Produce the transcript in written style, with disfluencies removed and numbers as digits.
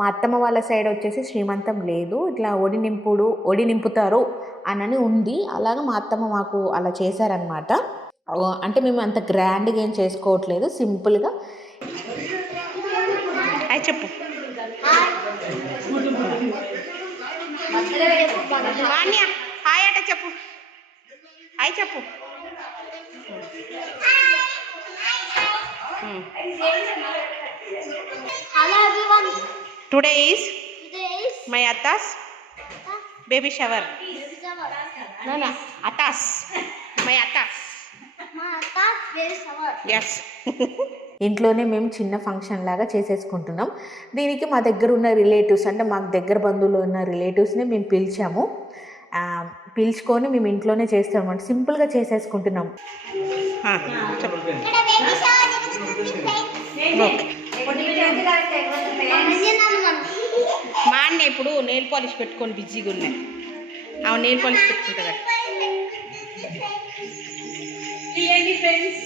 మా అత్తమ్మ వాళ్ళ సైడ్ వచ్చేసి శ్రీమంతం లేదు, ఇట్లా ఒడి నింపుతారు అని ఉంది. అలాగా మా అత్తమ్మ మాకు అలా చేశారనమాట. అంటే మేము అంత గ్రాండ్గా ఏం చేసుకోవట్లేదు, సింపుల్గా. హాయ్ చెప్పు. హాయ్ అట చెప్పు. హాయ్ చెప్పు. Hello everyone. Today is my Atta's baby shower. No, Atta's. My Atta's baby shower. Yes. ఇంట్లోనే మేము చిన్న ఫంక్షన్ లాగా చేసేసుకుంటున్నాం. దీనికి మా దగ్గర ఉన్న రిలేటివ్స్, అంటే మాకు దగ్గర బంధువులు ఉన్న రిలేటివ్స్ని మేము పిలుచుకొని మేము ఇంట్లోనే చేస్తాం అనమాట. సింపుల్గా చేసేసుకుంటున్నాం. మా అన్న ఇప్పుడు నెయిల్ పాలిష్ పెట్టుకొని బిజీగా ఉన్నాయి. అవును, నెయిల్ పాలిష్ పెట్టుకుంటా. ఫ్రెండ్స్